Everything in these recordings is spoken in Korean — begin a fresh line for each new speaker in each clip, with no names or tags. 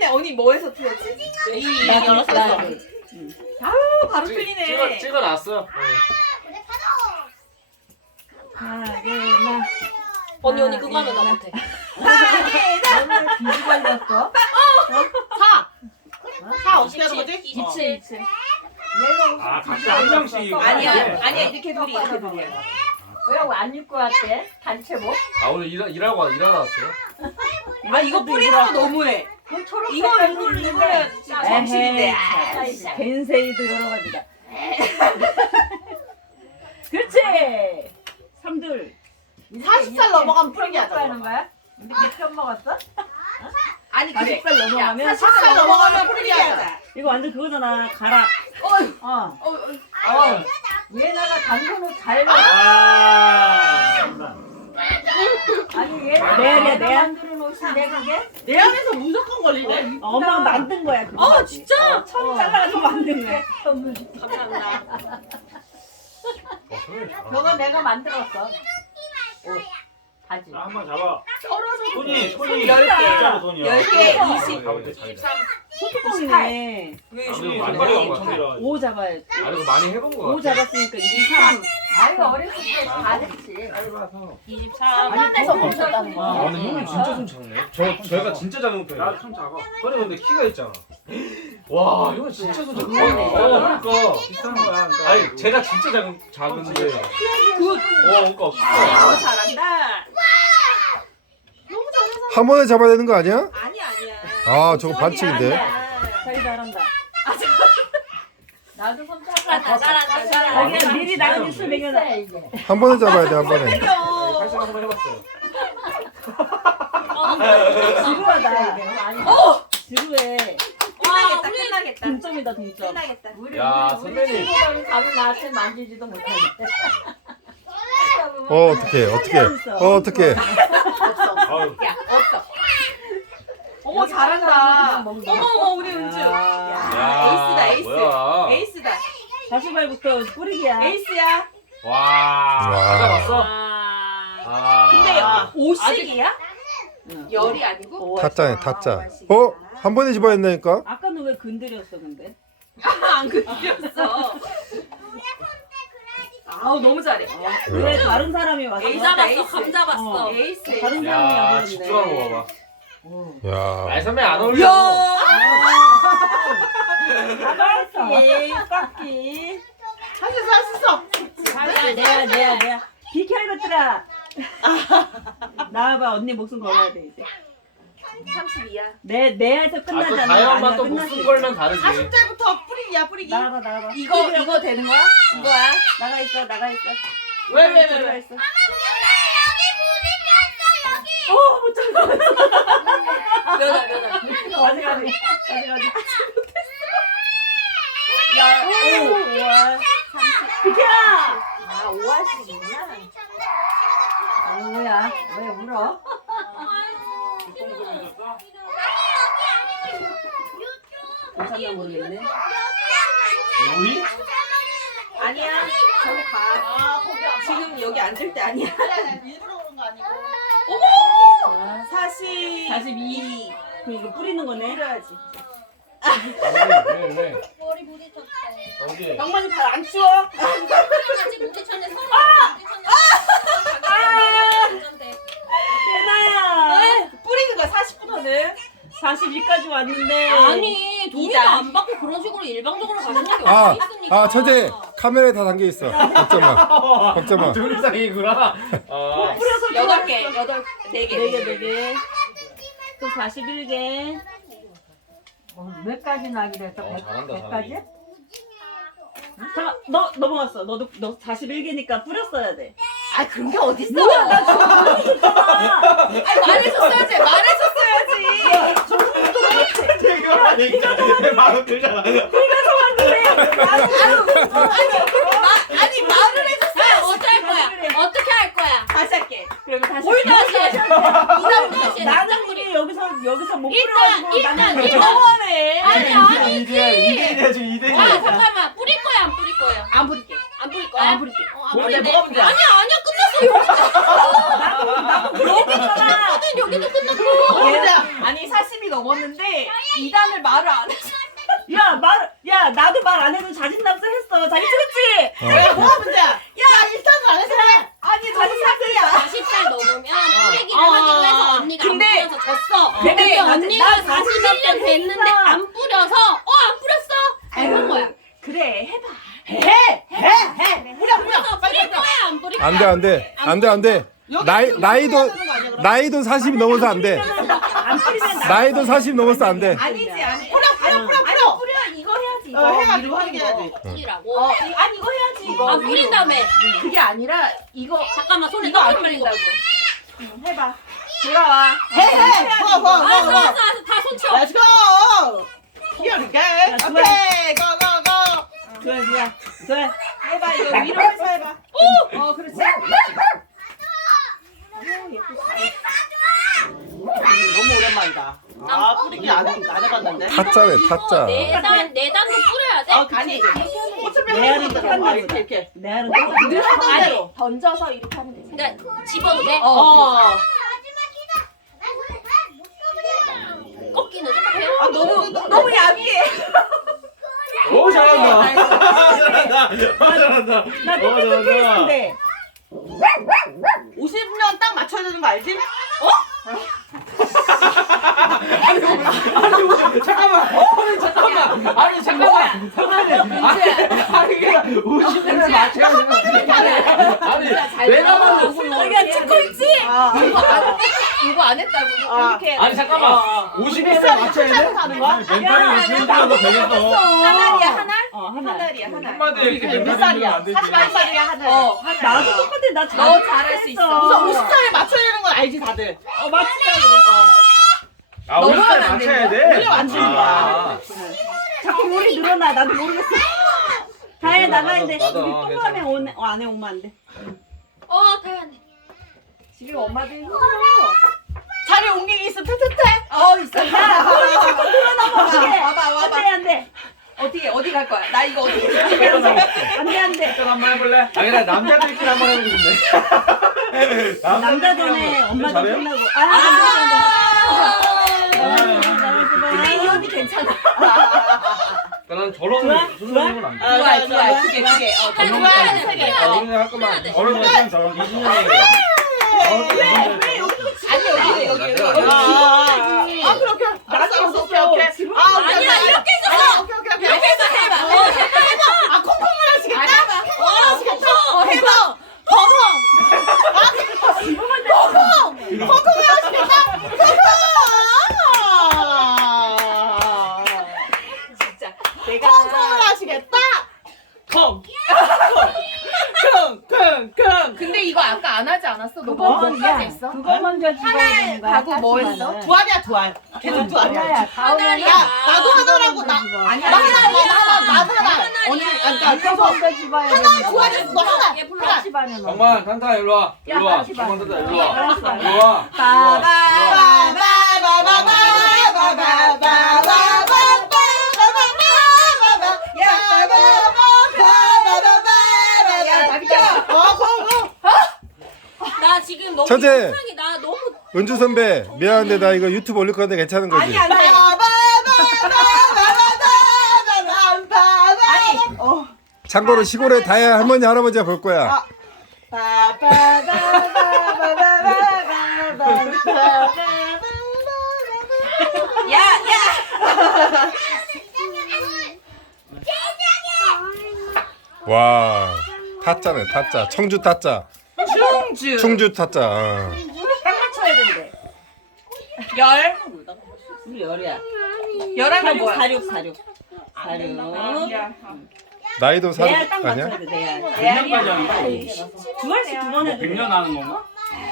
언니 뭐해서 틀렸지?
나 열었어.
아유 바로 틀리네.
찍어놨어.
하게나.
언니 그거 하면 나 못해.
정말 뒤집어졌어.
4
어떻게 하는 거지?
27.
아 각자 한 명씩.
아니야 이렇게 둘이 이렇게 둘이야.
왜안 입고 왔대? 단체복?
아 오늘 일하고 왔어요?
아 이거 뿌리는 거 너무해. 이걸 해야지. 정신인데.
겐세이도 여러 가지다. 그렇지. 3둘.
40살 넘어가면 뿌리기 하자.
하는 거야? 이렇게 편 먹었어?
아니 그래.
40살 넘어가면
40살 넘어가면 뿌리기 하자.
이거 완전 그거잖아. 가라. 얘네가 당근을 잘 아니 얘 내가 만들어 놓으신데 그게?
내 안에서 무조건 걸리네.
엄마가 만든 거야. 그거.
진짜?
천 잘라가지고 만든 거야.
감사합니다.
저거 내가 만들었어. 바지.
한번 잡아.
썰어서
손이
10개.
진짜로 손이야.
10개, 20.
가볼 때 잘.
23.
소뚜껑이네.
손가락이 엄청 길어.
5 잡아야 돼.
아 이거 많이 해본 거
5
같아.
잡았으니까 23. 아유 어렸을 때 잘했지.
짧아서.
23.
한에서 멈췄다는
아
거.
근데 형님 진짜 손 작네. 저희가 진짜 작은 편이에요.
나도 손 작아.
형님 근데 키가 있잖아. 와 형은 진짜 손 작다.
그러네.
그러니까.
비슷한 거야. 그러니까.
아니 제가 진짜 작은데.
굿.
그러니까.
잘한다.
한 번에 잡아야 되는 거 아니야?
아니야.
아 저거 반칙인데.
자기 잘한다.
나도 손
잘한다.
자기야 미리 나가기 술 먹여놔.
한 번에 잡아야 돼 한 번에.
팔짱 한번 해봤어요.
지루하다 이게. 지루해.
끝나겠다.
동점이다 동점.
끝나겠다.
야 선배님.
감을 나한테 만지지도 못하는데.
어떻게?
아유.
어머 잘한다.
먹는
어머 우리 은주.
야,
에이스다, 에이스.
뭐야.
에이스다.
40발부터 뿌리기야.
에이스야.
와. 찾아봤어?
근데
아.
5식이야?
응.
열이 아니고?
타짜네 타짜. 한 번에 집어야 된다니까?
아까는 왜 건드렸어 근데?
안 그렸어. 아우 너무 잘해.
왜 다른 사람이 왔어?
에이스.
감 잡았어.
에이스.
감 잡았어.
에이스.
다른 사람이
야
와버렸네.
집중하고 먹어봐.
야.
아 선배 안 어울려.
야.
깎기 깎기.
할 수 있어.
내야 비켜 이것들아. 나와봐 언니 목숨 걸어야 돼 이제.
32야.
내에서
아또
끝나잖아.
다현만 또
끝났어,
목숨
이제.
걸면 다르지.
40대부터 뿌리기야 뿌리기.
나가봐.
이거 되는 거야? 이거야?
나가 있어.
왜?
들어가 있어.
못 참아.
가져가지. 야, 오, 비켜라.
아 5화씩이구나.
뭐야? 왜 울어? 괜찮나 모르겠네.
우리?
아니야. 저기 가. 지금 여기 앉을 때 아니야.
일부러 그런 거 아니고.
어머! 42.
그럼 이거 뿌리는 거네.
뿌려야지.
왜?
머리 부딪혔대.
어디?
양반이 발 안 추워?
같이 부딪혔네. 서로 부딪혔네.
대나야.
뿌리는 거야 40부터는.
42까지 왔는데.
아니 돈도 안 받고 그런 식으로 일방적으로 가시는 게
아,
어디 있습니까?
천재 카메라에 다 담겨 있어. 걱정 마.
둘이상이구나. 아.
뿌려서
8개. 4개.
4개. 또 41개. 몇 가지 나기로 했어?
잘한다,
100까지? 잠깐, 너 넘어갔어. 너 41개니까 뿌렸어야 돼.
아 그런 게 어딨어?
뭐야, 나 지금
말해줬어야지.
이거 마음 들잖아.
아니 말을 해줬어요.
어떻게 할 거야? 어떻게 할 거야?
다시 할게.
그러면 다시.
뭘 다시 해? 이다음 다시 해.
나는 우리 여기서 못
일단
뿌려가지고 나는
너무하네.
아니
이대야 지금 이대.
아 잠깐만 뿌릴 거야 안 뿌릴 거야?
안 부를게.
안 뿌릴 거야?
안 부릴게.
안
뭔데,
뿌린대.
뭐가 문제야?
아니야 끝났어 여기도 끝났고.
아니 40이 넘었는데 2단을 말을 안 했어.
야 나도 말 안 해도 자신감서 했어. 자기 찍었지?
야 뭐가 문제야? 야 1단을 안 했어. 아니 너 40이야.
40살 넘으면 뿌리기를 하기로 해서 언니가
근데-
안 뿌려서 졌어.
근데
근데
나
언니가
41년
41년 됐는데 안 뿌려서 안 뿌렸어. 이런 거야.
그래 해봐.
해.
그래서 뿌릴 거야 안 뿌릴 거야.
안돼. 나이도 40이 넘어서 안 돼.
안 뿌리면
나이도 40 넘어서 안 돼.
아니지 아니. 뿌려 이거 해야지. 이거
해가지고 하는 거지.
뿌리라고.
아니 이거 해야지 이거.
아 뿌린 다음에.
그게 아니라 이거
잠깐만 손에
이거 안
땀 흘리고.
뿌린다고. 해봐. 들어와.
해.
알았어 다 손 치워.
Let's go. Here we go. Okay. Go.
좋아. 해봐 이거 위로 해서 해봐. 그렇지.
너무 오랜만이다. 뿌리기 안 해봤는데.
타짜네 타짜.
내단도 뿌려야 돼.
아니
어차피
내
하는
안에
거잖아. 이렇게.
늘 하던 대로 던져서 이렇게 하면 돼.
그러니까 집어도 돼. 꺾기는 좀 해요.
너무 야비해.
오 잘한다. 잘한다.
나 똑같은 케이스인데. 50년 딱 맞춰야 되는 거 알지?
잠깐만. 아니 잠깐만. 아니 그냥 50년을 맞춰야 되는 거 아니 내가 만든
야 찍고 있지? 이거 안 했다고. 이렇게.
아니 잠깐만. 50년을 맞춰야 돼?
하는 거야?
멘탈이 지금이라도 되겠어.
하나리야 하나?
하나.
하나리야 하나.
한마디 이렇게
몇
멘탈이
살이야?
안 되지.
40살이야 하나.
나도 똑같아. 나
너 잘할 수 있어.
우선 50살에 맞춰야 되는 건 알지 다들.
맞지?
아,
너무
50살
하면 안
맞춰야 돼?
원래 맞추는 거야. 자꾸 물이 늘어나. 나도 모르겠어. 다혜 나가야 돼.
나도,
우리
괜찮아.
똥맘에 안에 오면 안 돼.
다현이.
집에 엄마들 힘들어.
자리 옮기기 있으면 퇴퇴퇴.
있어.
야, 물이 자꾸 늘어나면
와봐.
안 돼.
어떻게 어디 갈 거야? 나 이거 어떻게
안 돼.
또 한번 해볼래? 아니 나 남자들끼리 한번 해보고 싶네.
남자 전에 엄마도
잘해요?
끝나고.
근데 이 언니 괜찮아.
난 저런 순서는 안 돼.
좋아. 그게.
좋아야 돼.
우리는 할 거만 어려서 저런 20년이에요.
여기.
그렇게. 알았어. 오케이.
아니야 이렇게 있었어.
오케이.
이렇게 해서 해봐.
콩콩을 하시겠다.
해봐.
콩콩을 하시겠다.
진짜. 내가
콩콩을 하시겠다.
근데 이거 아까 안 하지 않았어? 너
그거
뭐까지 했어?
그거 먼저 집어야 되는 거야.
하고 뭐 했어?
두알이야 두알. 계속 두알이야.
하나리야.
나도 하나라고 나.
아니야.
나 하나. 언니 그래서
먼저 집어야
하나 두알이야. 너 하나.
얘 불러.
정말 탄타 일로 와. 일로 와.
같이 봐.
정말 탄타 일로 와.
알았어.
일로 와.
나 지금 너무
천재.
심상이 나 너무
은주 선배 미안한데 나 이거 유튜브 올릴 건데 괜찮은 거지? 참고로 시골에 다혜 할머니 할아버지가 볼 거야. 와 타짜네 타짜 청주 타짜 충주 타짜.
딱 맞춰야 된대.
열.
우리 열이야.
열하면 뭐야?
사륙.
나이도 사람
내야 딱
아니야?
맞춰야 돼. 내야.
100년까지 하는 거?
두 알씩 두 번 해도 돼.
100년 하는 건가?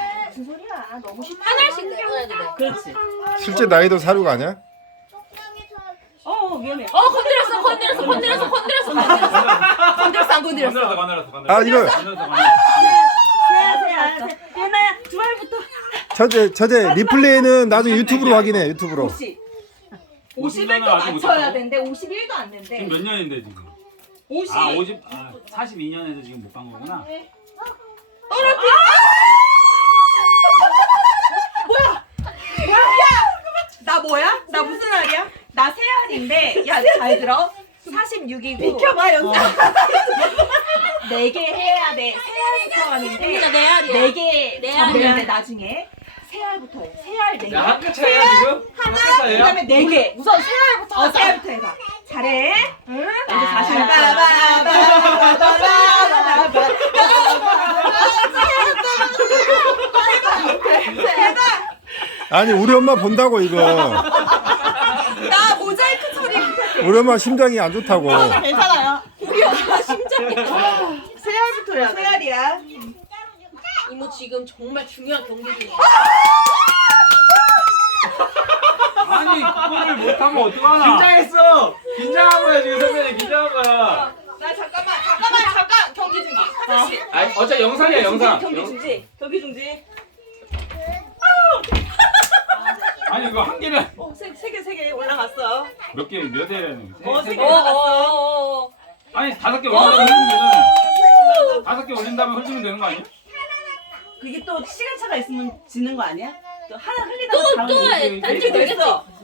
하나씩 내보내도 돼.
그렇지.
실제 나이도 사륙 아니야?
위험해.
건드렸어.
건드렸어 안 건드렸어?
건드렸어.
아 이거
세야. 예나야 두 알부터.
저제 리플레이는 나중에 유튜브로 확인해 유튜브로.
50을 또 맞춰야 된대. 51도 안 된대.
지금 몇 년인데 지금?
50.
42년에서 지금 못 간 거구나.
나 뭐야? 나 무슨 알이야? 나 세알인데 야 잘 들어 46이고
비켜봐 영상.
4개 해야 돼 세알부터 하는데
진짜 내 알이야.
4개
내
잡으면
알이야.
돼 나중에 세알부터 해 세알 4개
야, 학교 차이야 지금? 학교 차이야?
그다음에 4개 우선 세알부터 세알부터 해봐 잘해 응? 이제 다시
아니 우리 엄마 본다고 이거.
나 모자이크 처리
우리 엄마 심장이 안 좋다고.
괜찮아요.
우리 엄마 심장이
세알부터 해야 돼.
세알이야
이모 지금 정말 중요한 경기 중이야.
아니 그거를 못하면 어떡하나?
긴장했어.
긴장한 거야 지금 선배님 긴장한 거야.
나 잠깐 경기 중지 하나씩
아니 어차피 영상이야 영상.
경기 중지 경기 중지
아니 이거 한 개는
세 개 올라갔어
몇 개 몇 회라는 거지?
세 개.
어어어.
아니 5개 올린다면 흘리면 되잖아. 5개 올린다면 흘리면 되는 거 아니야?
그게 또 시간차가 있으면 지는 거 아니야? 또 하나 흘리다가
또
다른
또
거.
단축 되겠지.
됐어